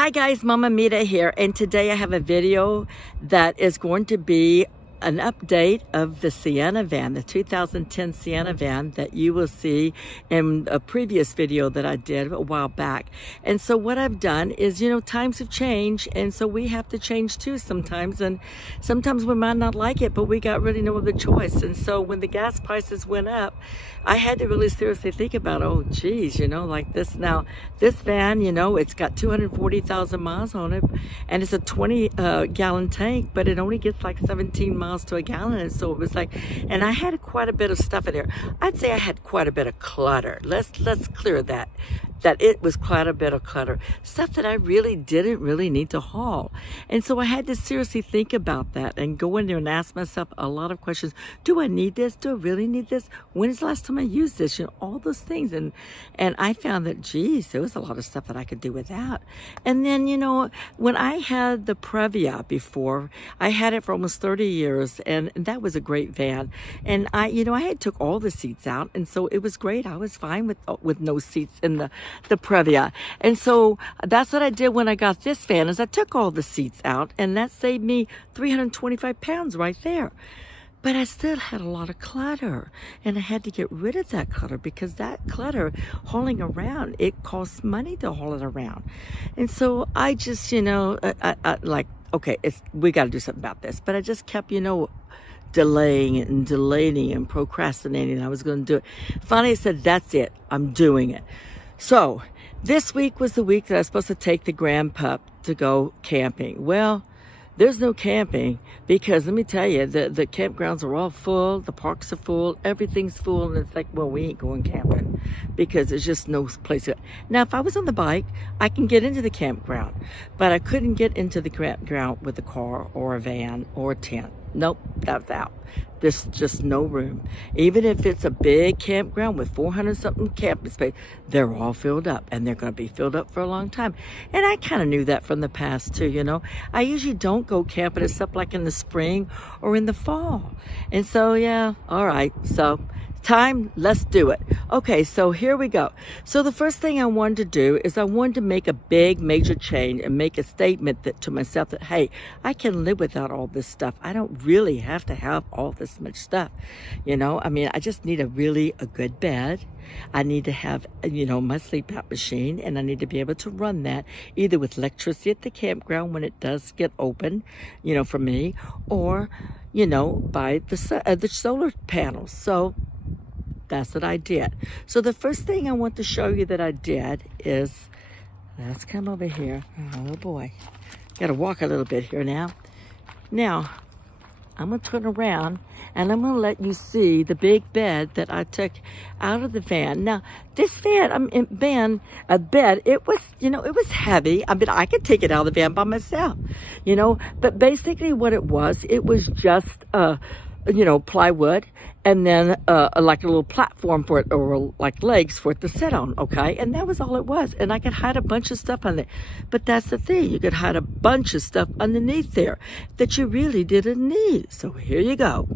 Hi guys, Mama Mita here, and today I have a video that is going to be an update of the Sienna van, the 2010 Sienna van that you will see in a previous video that I did a while back. And so what I've done is, times have changed, and so we have to change too sometimes, and sometimes we might not like it, but we got really no other choice. And so when the gas prices went up, I had to really seriously think about, oh geez, like this now, this van, it's got 240,000 miles on it, and it's a 20 gallon tank, but it only gets like 17 miles to a gallon. And so it was like, and I had quite a bit of stuff in there. I'd say I had quite a bit of clutter. Let's clear that it was quite a bit of clutter, stuff that I really didn't need to haul. And so I had to seriously think about that and go in there and ask myself a lot of questions. Do I need this? Do I really need this? When is the last time I used this? All those things. And I found that, geez, there was a lot of stuff that I could do without. And then, when I had the Previa before, I had it for almost 30 years, and that was a great van. And I had took all the seats out, and so it was great. I was fine with no seats in the Previa. And so that's what I did when I got this van, is I took all the seats out, and that saved me 325 pounds right there. But I still had a lot of clutter, and I had to get rid of that clutter, because that clutter, hauling around, it costs money to haul it around. And so I just, okay, we got to do something about this. But I just kept, delaying it and delaying and procrastinating. I was going to do it. Finally, I said, that's it. I'm doing it. So this week was the week that I was supposed to take the grandpup to go camping. Well, there's no camping, because let me tell you, the campgrounds are all full, the parks are full, everything's full, and it's like, well, we ain't going camping, because there's just no place to. Now, if I was on the bike, I can get into the campground, but I couldn't get into the campground with a car or a van or a tent. Nope, that's out. There's just no room. Even if it's a big campground with 400 something camping space, they're all filled up, and they're going to be filled up for a long time. And I kind of knew that from the past too, I usually don't go camping except like in the spring or in the fall. And so, yeah, all right. So time, let's do it. Okay, so here we go. So the first thing I wanted to do is I wanted to make a big major change and make a statement to myself that, hey, I can live without all this stuff. I don't really have to have all this much stuff. I just need a good bed. I need to have, my sleep out machine, and I need to be able to run that either with electricity at the campground when it does get open, for me, or, by the solar panels. So that's what I did. So the first thing I want to show you that I did is, let's come over here. Oh boy, got to walk a little bit here now. Now, I'm going to turn around, and I'm going to let you see the big bed that I took out of the van. Now, this bed, it was, it was heavy. I mean, I could take it out of the van by myself, but basically what it was just, plywood, and then like a little platform for it, or like legs for it to sit on, okay? And that was all it was. And I could hide a bunch of stuff on there. But that's the thing, you could hide a bunch of stuff underneath there that you really didn't need. So here you go.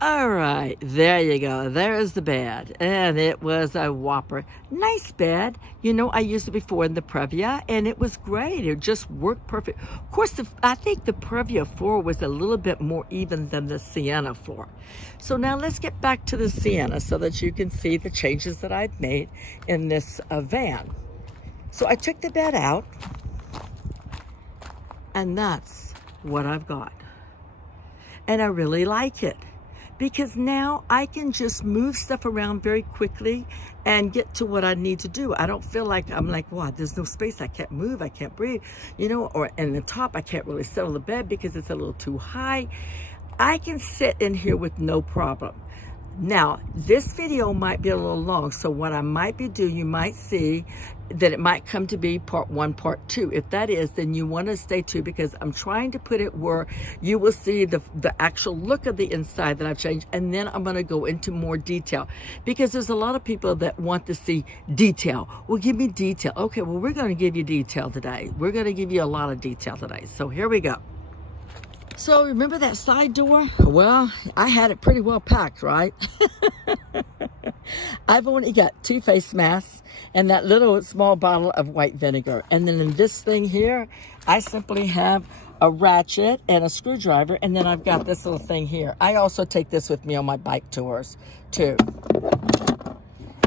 All right, there you go. There's the bed, and it was a whopper. Nice bed. I used it before in the Previa, and it was great. It just worked perfect. Of course, I think the Previa floor was a little bit more even than the Sienna floor. So now let's get back to the Sienna so that you can see the changes that I've made in this van. So I took the bed out, and that's what I've got. And I really like it, because now I can just move stuff around very quickly and get to what I need to do. I don't feel like I'm like, wow, there's no space. I can't move. I can't breathe, or in the top, I can't really sit on the bed because it's a little too high. I can sit in here with no problem. Now, this video might be a little long, so what I might be doing, you might see that it might come to be part 1, part 2. If that is, then you want to stay tuned, because I'm trying to put it where you will see the actual look of the inside that I've changed, and then I'm going to go into more detail, because there's a lot of people that want to see detail. Well, give me detail. Okay, well, we're going to give you detail today. We're going to give you a lot of detail today. So here we go. So remember that side door? Well, I had it pretty well packed, right? I've only got 2 face masks, and that little small bottle of white vinegar. And then in this thing here, I simply have a ratchet and a screwdriver, and then I've got this little thing here. I also take this with me on my bike tours too.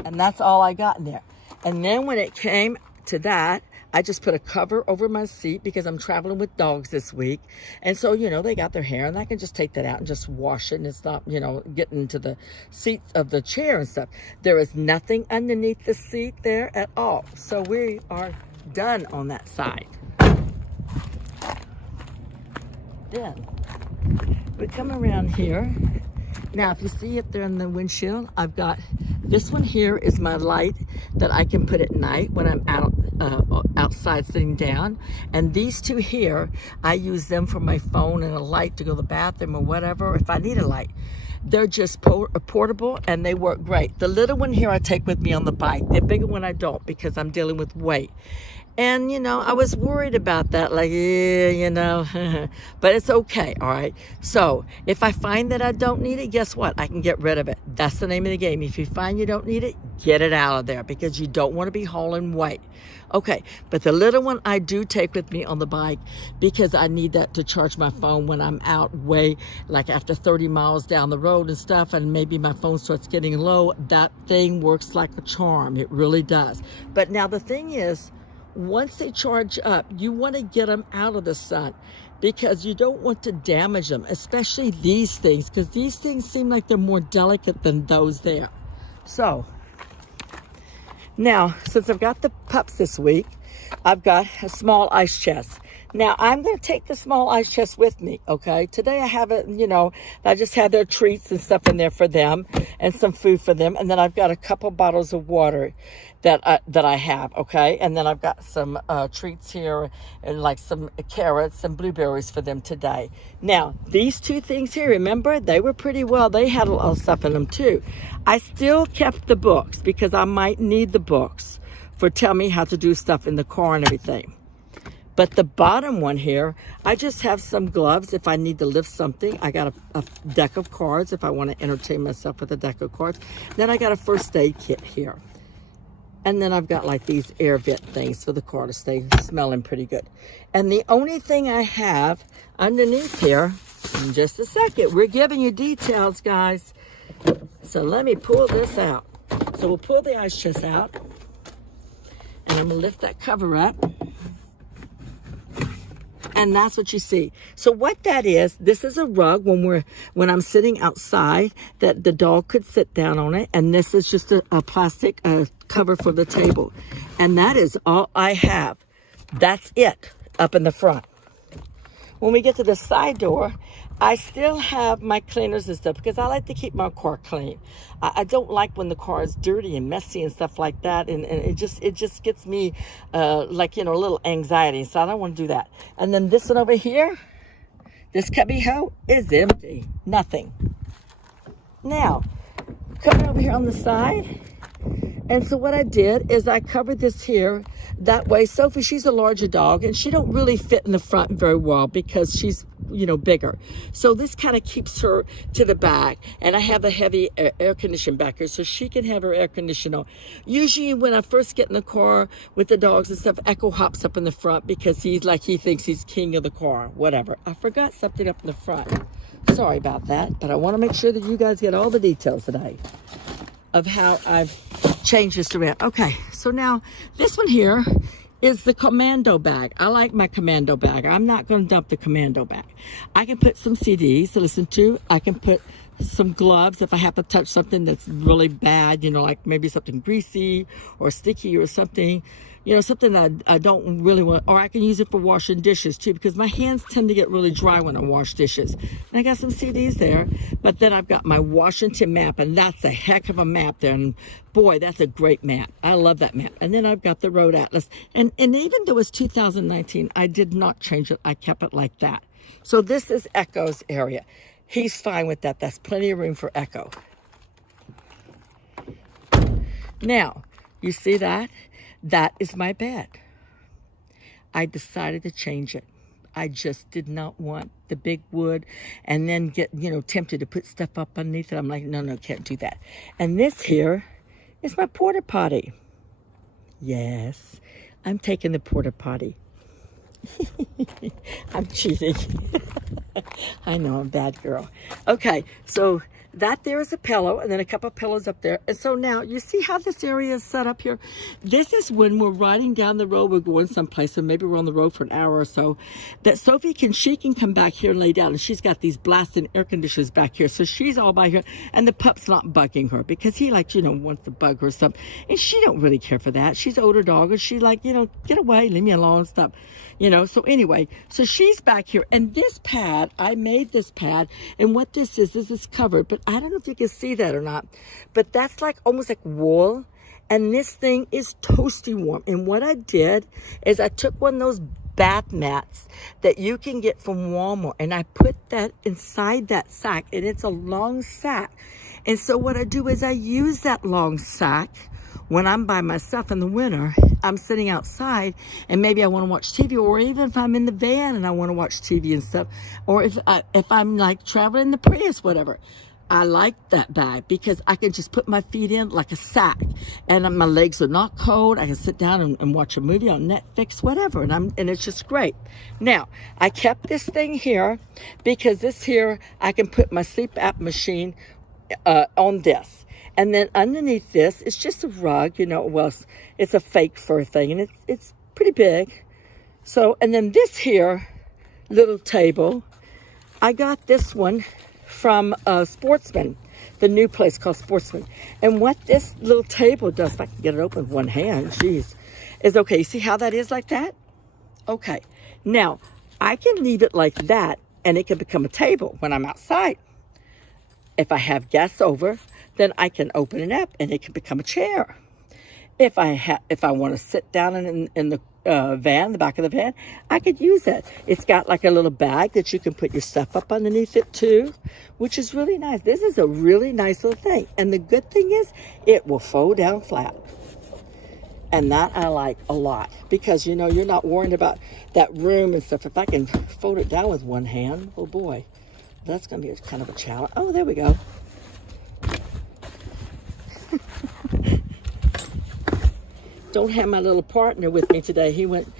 And that's all I got in there. And then when it came to that, I just put a cover over my seat because I'm traveling with dogs this week. And so, you know, they got their hair, and I can just take that out and just wash it, and it's not, you know, getting into the seat of the chair and stuff. There is nothing underneath the seat there at all. So we are done on that side. Then we come around here. Now, if you see it there in the windshield, I've got this one here is my light that I can put at night when I'm out outside sitting down. And these two here, I use them for my phone and a light to go to the bathroom or whatever if I need a light. They're just portable and they work great. The little one here I take with me on the bike. The bigger one I don't because I'm dealing with weight. And, you know, I was worried about that, like, yeah, you know, but it's okay, all right? So if I find that I don't need it, guess what? I can get rid of it. That's the name of the game. If you find you don't need it, get it out of there because you don't want to be hauling weight. Okay, but the little one I do take with me on the bike because I need that to charge my phone when I'm out way, like after 30 miles down the road and stuff, and maybe my phone starts getting low. That thing works like a charm. It really does. But now the thing is, once they charge up, you want to get them out of the sun because you don't want to damage them, especially these things, because these things seem like they're more delicate than those there. So now, since I've got the pups this week, I've got a small ice chest. Now, I'm going to take the small ice chest with me, okay? Today I have it, you know, I just have their treats and stuff in there for them and some food for them. And then I've got a couple bottles of water that I have, okay? And then I've got some treats here and like some carrots and blueberries for them today. Now, these two things here, remember, they were pretty well. They had a lot of stuff in them too. I still kept the books because I might need the books for tell me how to do stuff in the car and everything. But the bottom one here, I just have some gloves if I need to lift something. I got a deck of cards if I want to entertain myself with a deck of cards. Then I got a first aid kit here. And then I've got like these air vent things for the car to stay smelling pretty good. And the only thing I have underneath here, in just a second, we're giving you details, guys. So let me pull this out. So we'll pull the ice chest out. And I'm going to lift that cover up. And that's what you see. So what that is, this is a rug when I'm sitting outside that the dog could sit down on it. And this is just a plastic cover for the table. And that is all I have. That's it up in the front. When we get to the side door, I still have my cleaners and stuff because I like to keep my car clean. I don't like when the car is dirty and messy and stuff like that, and it just gets me like, you know, a little anxiety. So I don't want to do that. And then this one over here, this cubby hole is empty, nothing. Now, coming over here on the side, and so what I did is I covered this here. That way, Sophie, she's a larger dog, and she don't really fit in the front very well because she's, you know, bigger. So this kind of keeps her to the back, and I have a heavy air conditioner back here so she can have her air conditioner on. Usually when I first get in the car with the dogs and stuff, Echo hops up in the front because he thinks he's king of the car, whatever. I forgot something up in the front. Sorry about that, but I want to make sure that you guys get all the details today of how I've changed this around. Okay, so now this one here is the commando bag. I like my commando bag. I'm not going to dump the commando bag. I can put some CDs to listen to. I can put some gloves if I have to touch something that's really bad, you know, like maybe something greasy or sticky or something, you know, something that I don't really want. Or I can use it for washing dishes too, because my hands tend to get really dry when I wash dishes. And I got some CDs there, but then I've got my Washington map, and that's a heck of a map there. And boy, that's a great map. I love that map. And then I've got the road atlas. And even though it's 2019, I did not change it. I kept it like that. So this is Echo's area. He's fine with that. That's plenty of room for Echo. Now, you see that? That is my bed. I decided to change it. I just did not want the big wood and then get, you know, tempted to put stuff up underneath it. I'm like, no, can't do that. And this here is my Porta Potty. Yes, I'm taking the Porta Potty. I'm cheating. I know, I'm a bad girl. Okay, so that there is a pillow, and then a couple of pillows up there. And so now, you see how this area is set up here? This is when we're riding down the road, we're going someplace, and maybe we're on the road for an hour or so, that she can come back here and lay down, and she's got these blasting air conditioners back here, so she's all by here, and the pup's not bugging her, because he, like, wants to bug her or something, and she don't really care for that. She's an older dog, and she like, get away, leave me alone, stuff. So anyway, so she's back here, and this pad, I made this pad, and what this is covered, but I don't know if you can see that or not, but that's like almost like wool, and this thing is toasty warm. And what I did is I took one of those bath mats that you can get from Walmart, and I put that inside that sack, and it's a long sack. And so what I do is I use that long sack when I'm by myself in the winter. I'm sitting outside, and maybe I want to watch TV, or even if I'm in the van and I want to watch TV and stuff, or if I'm like traveling the Prius, whatever. I like that bag because I can just put my feet in like a sack, and my legs are not cold. I can sit down and watch a movie on Netflix, whatever, and it's just great. Now, I kept this thing here because this here, I can put my sleep app machine on this. And then underneath this, it's just a rug, well, it's a fake fur thing, and it's pretty big. So, and then this here little table, I got this one from Sportsman, the new place called Sportsman. And what this little table does, if I can get it open with one hand, geez, is okay. You see how that is like that? Okay. Now, I can leave it like that, and it can become a table when I'm outside. If I have guests over, then I can open it up, and it can become a chair. If I want to sit down in the van, the back of the van, I could use it. It's got like a little bag that you can put your stuff up underneath it too, which is really nice. This is a really nice little thing. And the good thing is it will fold down flat. And that I like a lot because, you're not worrying about that room and stuff. If I can fold it down with one hand, oh boy, that's going to be kind of a challenge. Oh, there we go. Don't have my little partner with me today. He went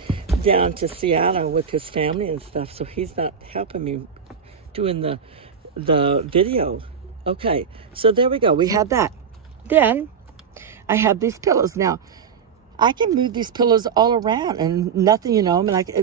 down to Seattle with his family and stuff, so he's not helping me doing the video. Okay, so there we go. We have that. Then I have these pillows. Now, I can move these pillows all around, and nothing,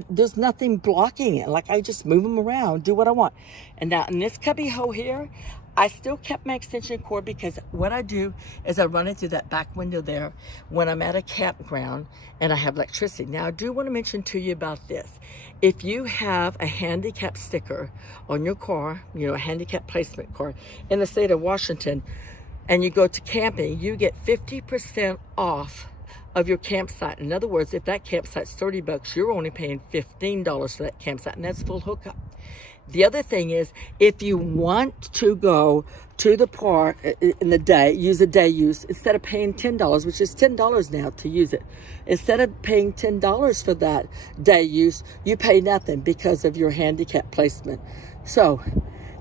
there's nothing blocking it. Like, I just move them around, do what I want. And now in this cubby hole here, I still kept my extension cord because what I do is I run it through that back window there when I'm at a campground and I have electricity. Now, I do want to mention to you about this. If you have a handicap sticker on your car, a handicap placement card in the state of Washington, and you go to camping, you get 50% off of your campsite. In other words, if that campsite's $30, you're only paying $15 for that campsite, and that's full hookup. The other thing is, if you want to go to the park in the day, use a day use, instead of paying $10, which is $10 now to use it, instead of paying $10 for that day use, you pay nothing because of your handicap placement. So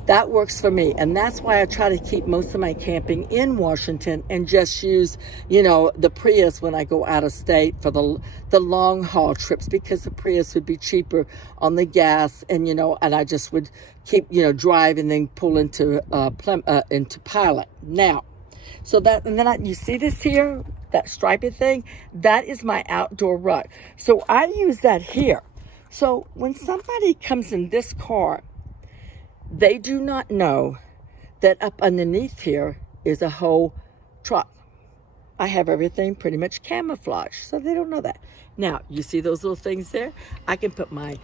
that works for me, and that's why I try to keep most of my camping in Washington and just use, the Prius when I go out of state for the long haul trips, because the Prius would be cheaper on the gas, and and I just would keep drive and then pull into Pilot. Now, so that, and then you see this here, that stripy thing, that is my outdoor rug. So I use that here. So when somebody comes in this car, they do not know that up underneath here is a whole truck. I have everything pretty much camouflaged, so they don't know that. Now, you see those little things there? I can put my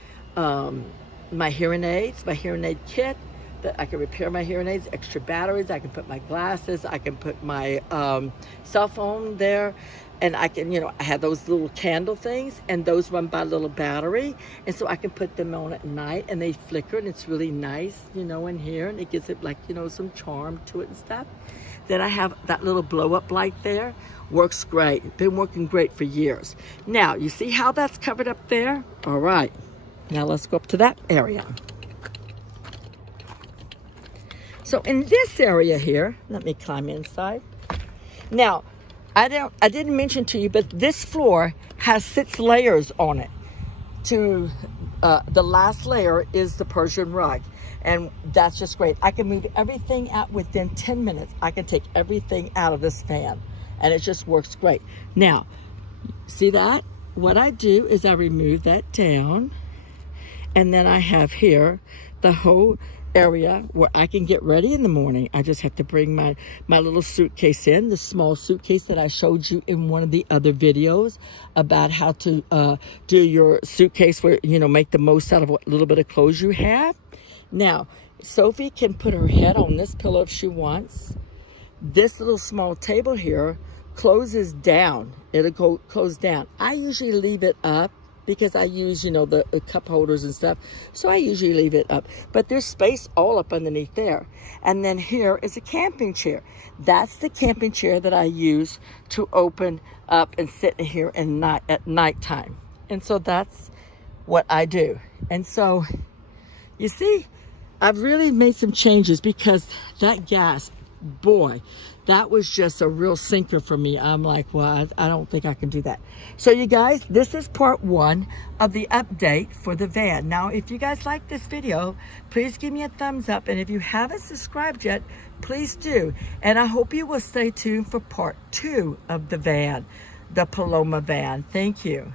my hearing aids, my hearing aid kit, that I can repair my hearing aids, extra batteries. I can put my glasses. I can put my cell phone there. And I can, I have those little candle things, and those run by a little battery. And so I can put them on at night, and they flicker, and it's really nice, in here. And it gives it, like, some charm to it and stuff. Then I have that little blow-up light there. Works great. Been working great for years. Now, you see how that's covered up there? All right. Now let's go up to that area. So in this area here, let me climb inside. Now, I didn't mention to you, but this floor has 6 layers on it. The last layer is the Persian rug, and that's just great. I can move everything out within 10 minutes. I can take everything out of this van, and it just works great. Now, see that? What I do is I remove that down, and then I have here the whole area where I can get ready in the morning. I just have to bring my little suitcase in, the small suitcase that I showed you in one of the other videos about how to do your suitcase where, you know, make the most out of what little bit of clothes you have. Now, Sophie can put her head on this pillow if she wants. This little small table here closes down. It'll close down. I usually leave it up because I use, you know, the cup holders and stuff. So I usually leave it up. But there's space all up underneath there. And then here is a camping chair. That's the camping chair that I use to open up and sit in here at nighttime. And so that's what I do. And so, you see, I've really made some changes because that gas, boy, that was just a real sinker for me. I'm like, well, I don't think I can do that. So you guys, this is part 1 of the update for the van. Now, if you guys like this video, please give me a thumbs up. And if you haven't subscribed yet, please do. And I hope you will stay tuned for part 2 of the van, the Paloma van. Thank you.